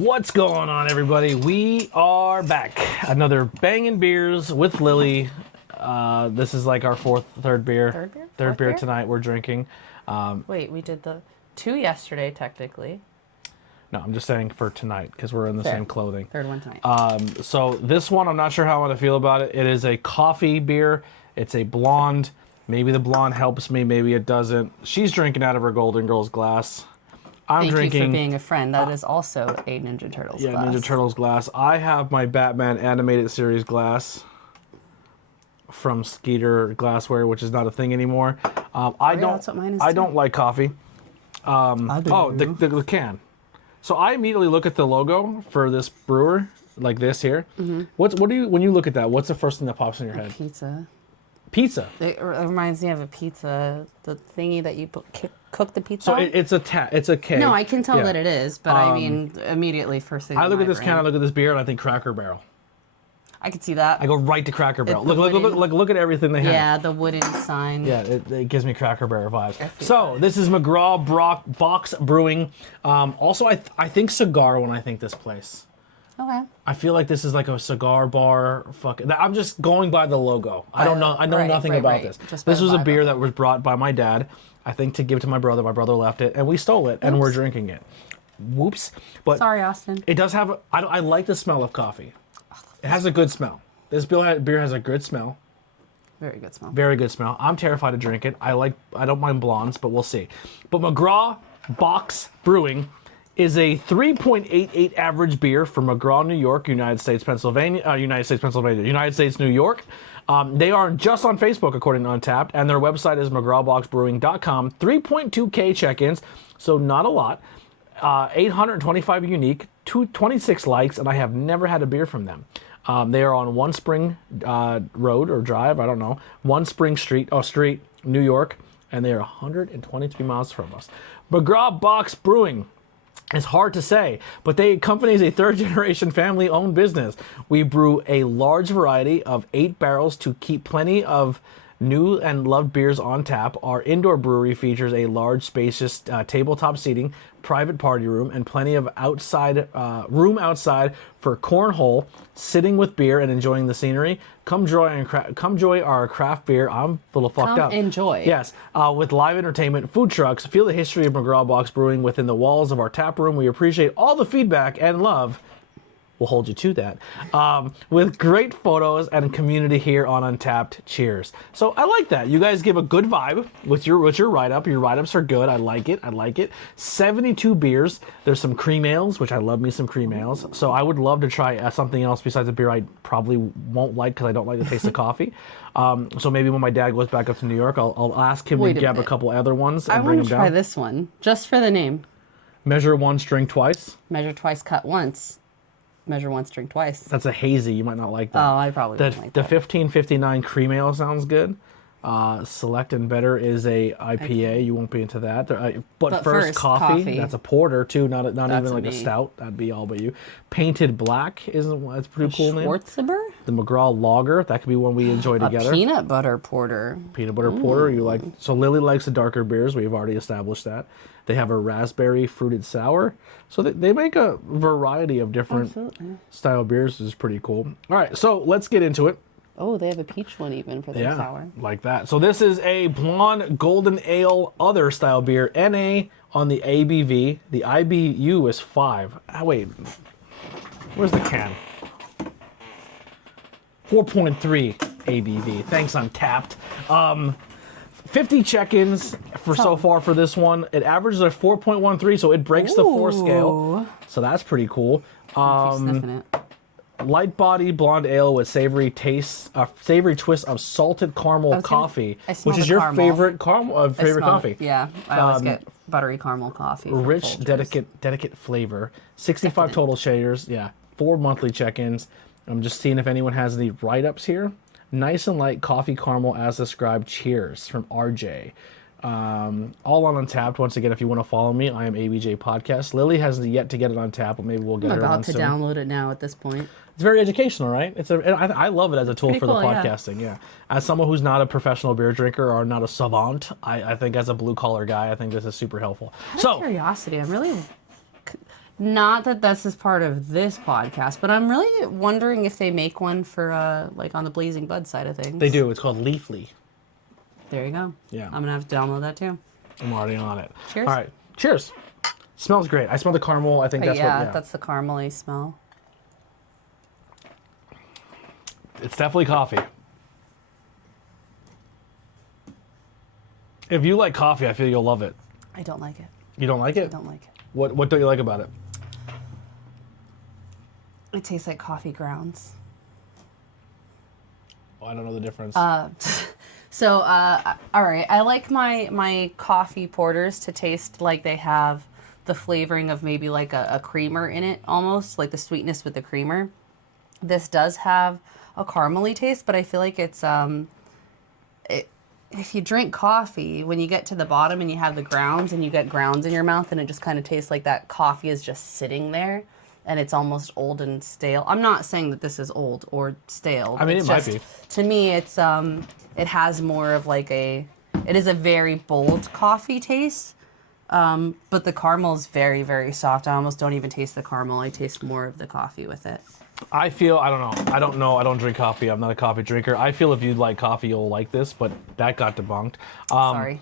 What's going on, everybody? We are back. Another Bangin' Beers with Lily. This is like our third beer. Third beer tonight we're drinking. Wait, we did the 2 yesterday, technically. No, I'm just saying for tonight because we're in the same clothing. Third one tonight. So this one, I'm not sure how I want to feel about it. It is a coffee beer. It's a blonde. Maybe the blonde helps me. Maybe it doesn't. She's drinking out of her Golden Girls glass. I'm drinking. Thank you for being a friend. That is also a Ninja Turtles glass. Yeah, Ninja Turtles glass. I have my Batman animated series glass from Skeeter Glassware, which is not a thing anymore. That's what mine is I too. don't like coffee. The can. So I immediately look at the logo for this brewer, like this here. Mm-hmm. What do you, when you look at that, what's the first thing that pops in your head? Pizza. Pizza. It reminds me of a pizza, the thingy that you cook the pizza So on. it's a K. No, I can tell that it is, but I mean, immediately first thing I look at this can, I look at this beer, and I think Cracker Barrel. I can see that. I go right to Cracker Barrel. The Look at everything they have. Yeah, the wooden sign. Yeah, it gives me Cracker Barrel vibes. So this is McGraw Box Brewing. Also, I think cigar when I think this place. Okay. I feel like this is like a cigar bar. I'm just going by the logo. I don't know. I know nothing about this. This was a beer that was brought by my dad. I think to give to my brother. My brother left it, and we stole it, and we're drinking it. Whoops. But sorry, Austin. It does have. I like the smell of coffee. It has a good smell. This beer has a good smell. Very good smell. Very good smell. I'm terrified to drink it. I don't mind blondes, but we'll see. But McGraw Box Brewing is a 3.88 average beer from McGraw, New York, United States, New York. They are just on Facebook, according to Untapped, and their website is McGrawBoxBrewing.com. 3.2K check-ins, so not a lot. 825 unique, 26 likes, and I have never had a beer from them. They are on One Spring Road or Drive, I don't know. One Spring Street, New York, and they are 123 miles from us. McGraw Box Brewing. It's hard to say, but the company is a third-generation family-owned business. We brew a large variety of 8 barrels to keep plenty of new and loved beers on tap. Our indoor brewery features a large, spacious tabletop seating, private party room, and plenty of room outside for cornhole, sitting with beer and enjoying the scenery. Come enjoy our craft beer. I'm a little fucked up. Enjoy. Yes, with live entertainment, food trucks. Feel the history of McGraw Box Brewing within the walls of our tap room. We appreciate all the feedback and love. We'll hold you to that. With great photos and community here on Untapped. Cheers. So I like that. You guys give a good vibe with your write-up. Your write-ups are good. I like it. 72 beers. There's some cream ales, which I love me some cream ales. So I would love to try something else besides a beer I probably won't like because I don't like the taste of coffee. So maybe when my dad goes back up to New York, I'll ask him to grab a couple other ones and bring them down. I want to try this one, just for the name. Measure once, drink twice. Measure twice, cut once. Measure once, drink twice. That's a hazy. You might not like that. Oh, I probably wouldn't like that. The 1559 cream ale sounds good. Select and Better is a IPA. You won't be into that. But first coffee. That's a porter too. Not even like a stout. That'd be all but you. Painted Black that's a pretty cool name. Schwarzenberg? The McGraw Lager. That could be one we enjoy together. Peanut butter porter. Peanut butter porter. You like? So Lily likes the darker beers. We've already established that. They have a raspberry fruited sour. So they make a variety of different style beers. This is pretty cool. All right, so let's get into it. Oh, they have a peach one even for their sour. Like that. So this is a blonde golden ale other style beer. NA on the ABV. The IBU is 5. Wait, where's the can? 4.3 ABV. Thanks, Untapped. 50 check-ins so far for this one. It averages a 4.13, so it breaks the 4 scale. So that's pretty cool. Keep sniffing it. Light body blonde ale with savory twist of salted caramel coffee, which is your favorite coffee. Yeah, I always get buttery caramel coffee. Rich, delicate flavor. 65 total shaders. Yeah, 4 monthly check-ins. I'm just seeing if anyone has any write-ups here. Nice and light coffee caramel as described. Cheers from RJ. All on Untapped. Once again, if you want to follow me, I am ABJ Podcast. Lily hasn't yet to get it on tap, but maybe we'll get it on soon. I'm about to download it now at this point. It's very educational, right? I love it as a tool for the podcasting. Yeah. As someone who's not a professional beer drinker or not a savant, I think as a blue collar guy, I think this is super helpful. Out of curiosity, I'm really Not that this is part of this podcast, but I'm really wondering if they make one for like on the Blazing Bud side of things. They do. It's called Leafly. There you go. Yeah. I'm gonna have to download that too. I'm already on it. Cheers. All right. Cheers. Smells great. I smell the caramel. I think that's that's the caramely smell. It's definitely coffee. If you like coffee, I feel you'll love it. I don't like it. You don't like it? I don't like it. What don't you like about it? It tastes like coffee grounds. Oh, I don't know the difference. So, all right. I like my coffee porters to taste like they have the flavoring of maybe like a creamer in it, almost like the sweetness with the creamer. This does have a caramely taste, but I feel like it's if you drink coffee, when you get to the bottom and you have the grounds and you get grounds in your mouth, and it just kind of tastes like that coffee is just sitting there and it's almost old and stale. I'm not saying that this is old or stale. I mean, it might be. To me, it's it has more of like it is a very bold coffee taste. But the caramel is very, very soft. I almost don't even taste the caramel. I taste more of the coffee with it. I feel, I don't know. I don't drink coffee. I'm not a coffee drinker. I feel if you like coffee, you'll like this, but that got debunked. Sorry.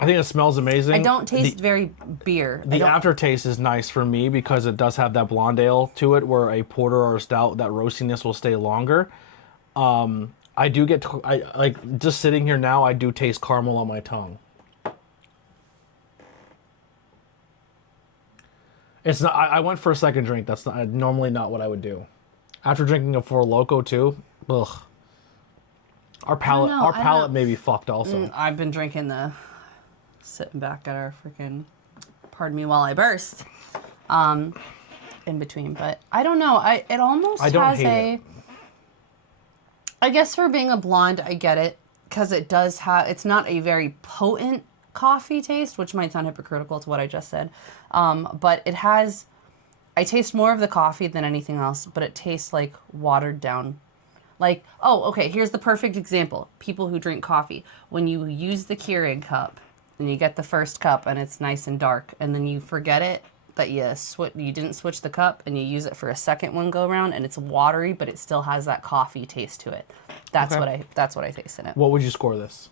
I think it smells amazing. I don't taste very beer. The aftertaste is nice for me because it does have that blonde ale to it where a porter or a stout, that roastiness will stay longer. I do get, I like just sitting here now, I do taste caramel on my tongue. It's not. I went for a second drink. That's normally not what I would do. After drinking a Four Loko too, ugh. Our palate may be fucked also. I've been drinking sitting back at our freaking, pardon me while I burst, in between. But I don't know. It almost has a. I guess for being a blonde, I get it because it does have. It's not a very potent coffee taste, which might sound hypocritical to what I just said. But it has, I taste more of the coffee than anything else, but it tastes like watered down. Like, oh, okay, here's the perfect example. People who drink coffee, when you use the Keurig cup and you get the first cup and it's nice and dark, and then you forget it, that you didn't switch the cup and you use it for a second one go around and it's watery, but it still has that coffee taste to it. That's what I taste in it. What would you score this?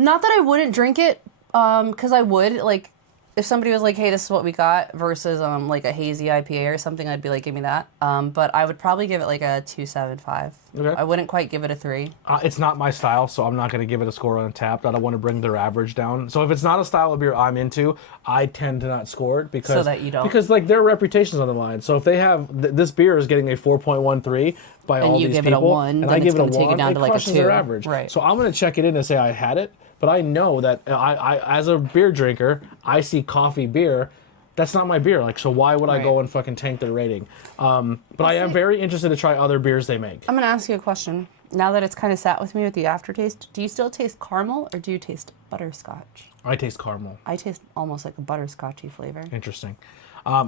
Not that I wouldn't drink it, because I would, like, if somebody was like, hey, this is what we got, versus, like, a hazy IPA or something, I'd be like, give me that. But I would probably give it, like, a 2.75. Okay. I wouldn't quite give it a 3. It's not my style, so I'm not going to give it a score on Untappd. I don't want to bring their average down. So if it's not a style of beer I'm into, I tend to not score it because... So that you don't? Because, like, their reputation's on the line. So if they have... this beer is getting a 4.13 by all these people... And you give it a 1, and then I give it a 1, take it down to, like, a 2. Their average. Right. So I'm going to check it in and say I had it, but I know that I as a beer drinker, I see coffee beer. That's not my beer. Like, so why would I go and fucking tank their rating? But I am very interested to try other beers they make. I'm going to ask you a question. Now that it's kind of sat with me with the aftertaste, do you still taste caramel or do you taste butterscotch? I taste caramel. I taste almost like a butterscotchy flavor. Interesting.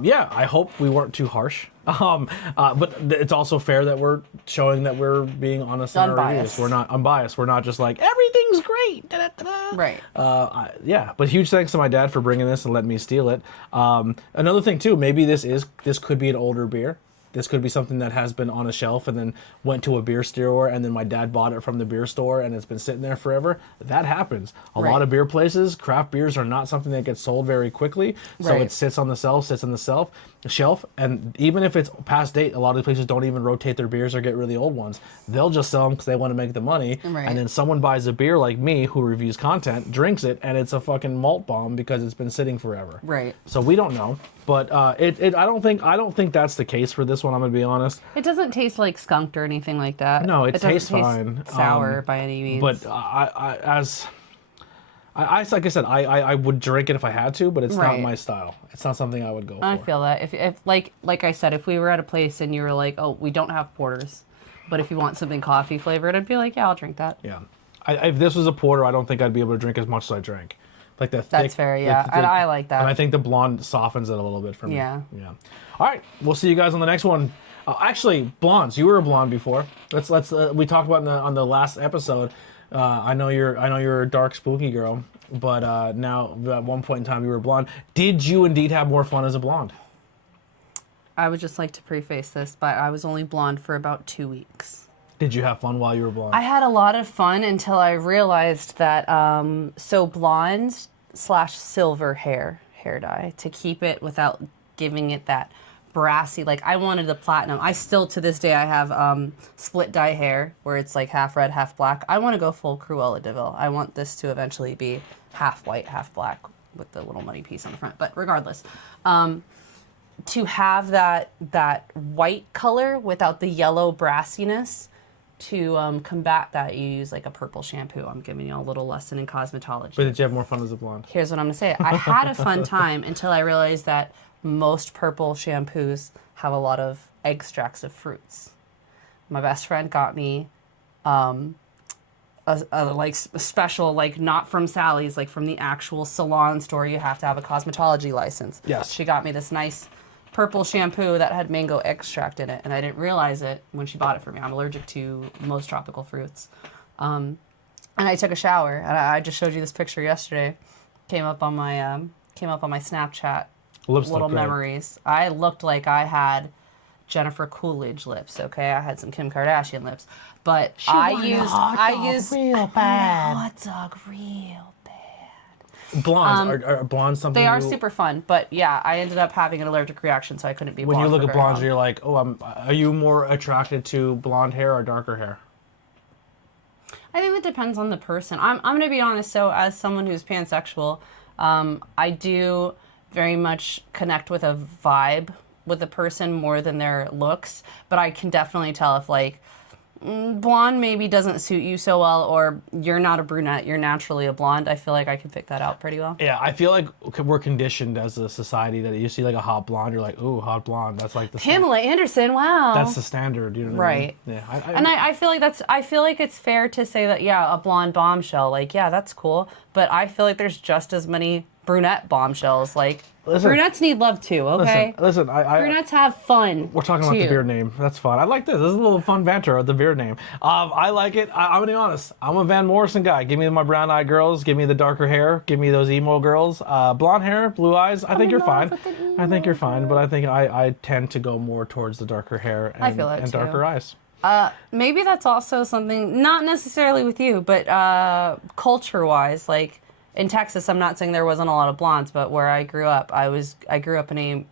Yeah, I hope we weren't too harsh. But it's also fair that we're showing that we're being honest in our reviews. We're not unbiased. We're not just like, everything's great. Da, da, da, da. Right. Yeah, but huge thanks to my dad for bringing this and letting me steal it. Another thing, too, maybe this could be an older beer. This could be something that has been on a shelf and then went to a beer store and then my dad bought it from the beer store and it's been sitting there forever. That happens. A lot of beer places, craft beers are not something that gets sold very quickly. So it sits on the shelf. And even if it's past date, a lot of places don't even rotate their beers or get rid of the old ones. They'll just sell them because they want to make the money. Right. And then someone buys a beer like me who reviews content, drinks it, and it's a fucking malt bomb because it's been sitting forever. Right. So we don't know. But I don't think that's the case for this one. I'm gonna be honest. It doesn't taste like skunked or anything like that. No, it tastes fine. Taste sour by any means. But like I said, I would drink it if I had to, but it's not my style. It's not something I would go for. I feel that if like I said, if we were at a place and you were like, oh, we don't have porters, but if you want something coffee flavored, I'd be like, yeah, I'll drink that. Yeah. If this was a porter, I don't think I'd be able to drink as much as I drank. Like the thick, that's fair, yeah. And I like that. And I think the blonde softens it a little bit for me. Yeah. Yeah. All right. We'll see you guys on the next one. Actually, blondes. You were a blonde before. Let's we talked about on the last episode. I know you're a dark spooky girl, but now at one point in time you were blonde. Did you indeed have more fun as a blonde? I would just like to preface this, but I was only blonde for about 2 weeks. Did you have fun while you were blonde? I had a lot of fun until I realized that so blonde / silver hair dye to keep it without giving it that brassy, like I wanted the platinum. I still to this day I have split dye hair where it's like half red, half black. I want to go full Cruella de Vil. I want this to eventually be half white, half black with the little muddy piece on the front. But regardless, to have that white color without the yellow brassiness, to combat that, you use like a purple shampoo. I'm giving you a little lesson in cosmetology. But did you have more fun as a blonde? Here's what I'm gonna say. I had a fun time until I realized that most purple shampoos have a lot of extracts of fruits. My best friend got me a special, like not from Sally's, like from the actual salon store. You have to have a cosmetology license. Yes. She got me this nice purple shampoo that had mango extract in it, and I didn't realize it when she bought it for me. I'm allergic to most tropical fruits. And I took a shower, and I just showed you this picture yesterday. Came up on my Snapchat. Little memories. I looked like I had Jennifer Coolidge lips. Okay, I had some Kim Kardashian lips, but I used real bad. Hot dog real bad. Blondes are blondes something? They are super fun, but yeah, I ended up having an allergic reaction, so I couldn't be. When blonde you look for at very blondes, long. you're like, oh, are you more attracted to blonde hair or darker hair? I think it depends on the person. I'm going to be honest. So, as someone who's pansexual, I do very much connect with a vibe with a person more than their looks, but I can definitely tell if like blonde maybe doesn't suit you so well, or you're not a brunette, you're naturally a blonde. I feel like I can pick that out pretty well. Yeah, I feel like we're conditioned as a society that you see like a hot blonde, you're like, ooh, hot blonde. That's like the Pamela Anderson, wow. That's the standard, you know what right. I mean? Yeah, and I feel like I feel like it's fair to say that, yeah, a blonde bombshell, like, yeah, that's cool, but I feel like there's just as many brunette bombshells. Like, brunettes need love too, okay? Listen, brunettes have fun. We're talking about the beer name. That's fun. I like this. This is a little fun banter at the beer name. I like it. I'm gonna be honest. I'm a Van Morrison guy. Give me my brown-eyed girls. Give me the darker hair. Give me those emo girls. Blonde hair, blue eyes. I think you're fine. I think you're fine, but I think I tend to go more towards the darker hair and darker eyes. Maybe that's also something, not necessarily with you, but culture-wise, like, in Texas, I'm not saying there wasn't a lot of blondes, but where I grew up, I grew up in a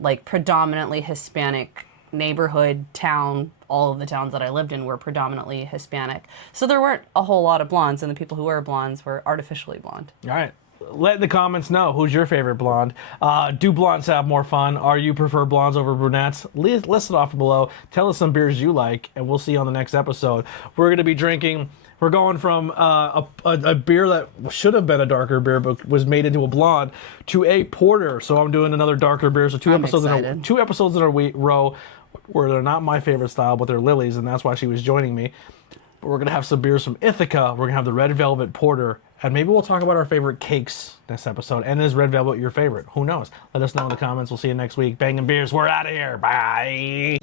like predominantly Hispanic neighborhood town. All of the towns that I lived in were predominantly Hispanic. So there weren't a whole lot of blondes, and the people who were blondes were artificially blonde. All right. Let in the comments know who's your favorite blonde. Do blondes have more fun? Are you prefer blondes over brunettes? List it off below. Tell us some beers you like, and we'll see you on the next episode. We're going to be drinking... We're going from a beer that should have been a darker beer but was made into a blonde to a porter. So I'm doing another darker beer. So two episodes in a row where they're not my favorite style, but they're Lily's, and that's why she was joining me. But we're going to have some beers from Ithaca. We're going to have the Red Velvet Porter. And maybe we'll talk about our favorite cakes this episode. And is Red Velvet your favorite? Who knows? Let us know in the comments. We'll see you next week. Bangin' Beers. We're out of here. Bye.